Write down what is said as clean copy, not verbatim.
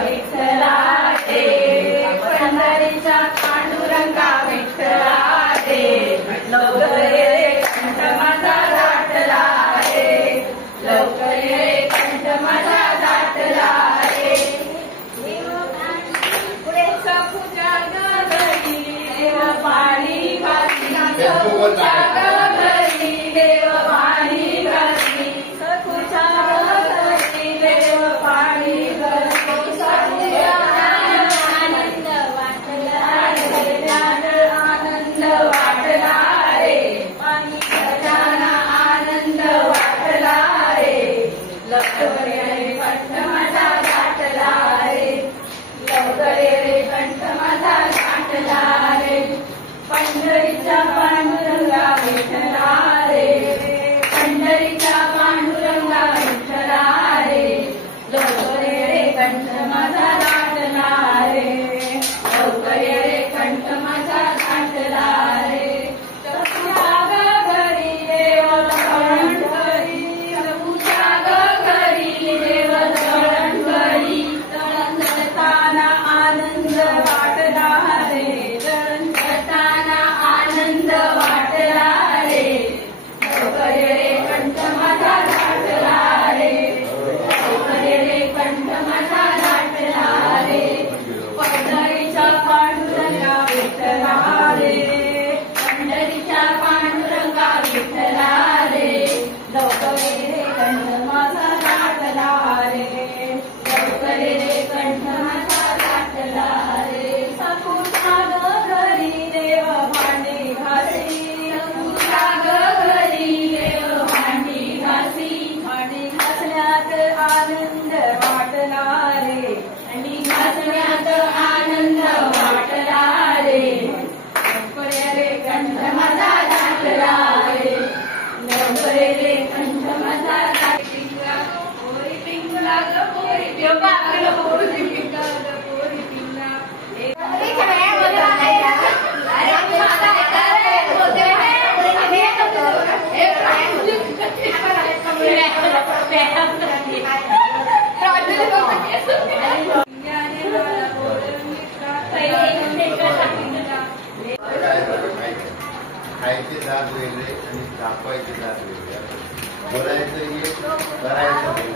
विठ्ठला रे पंढरीच्या पांडुरंगा विठ्ठला रे लवकर रे कंठ माझा दाटला रे लवकर रे कंठ माझा दाटला रे पुढे सपूच्या घरी देव पाणी घातली सपूच्या घरी देव पाणी घातली सपूच्या घरी देव पाणी घातली आनंद वाटला रे आनंद वाटला रे पाणी घालताना आनंद वाटला रे लवकर रे कंठ माझा दाटला रे लवकर रे कंठ माझा दाटला रे पंढरीच्या पांडुरंगा विठ्ठला रे पंढरीच्या पांडुरंगा विठ्ठला रे लवकर रे कंठ माझा दाटला रे लवकर रे कंठ माझा दाटला रे सपूच्या घरी देव दळण करी सपूच्या घरी देव दळण करी दळण करताना आनंद वाटला रे दळण करताना आनंद वाटला रे लवकर रे कंठ माझा दाटला रे लवकर रे कंठ माझा दाटला रे पंढरीच्या पांडुरंगा विठ्ठला रे पंढरीच्या पांडुरंगा विठ्ठला रे लवकर रे कंठ माझा दाटला रे लवकर रे कंठ माझा दाटला रे सपूच्या घरी देव भांडी घासी सपूच्या घरी देव भांडी घासी भांडी घासण्यात आनंद वाटला रे भांडी घासण्यात आनंद वाटला रे लवकर रे कंठ माझा दाटला रे लवकर रे कंठ माझा दाटला पोरी पिंगला ग पोरी पिंगला पोरी पिंगला पोरी पिंगला खायचे दात वेगळे आणि कापायचे दात वेगळे बोलायचं एक करायचं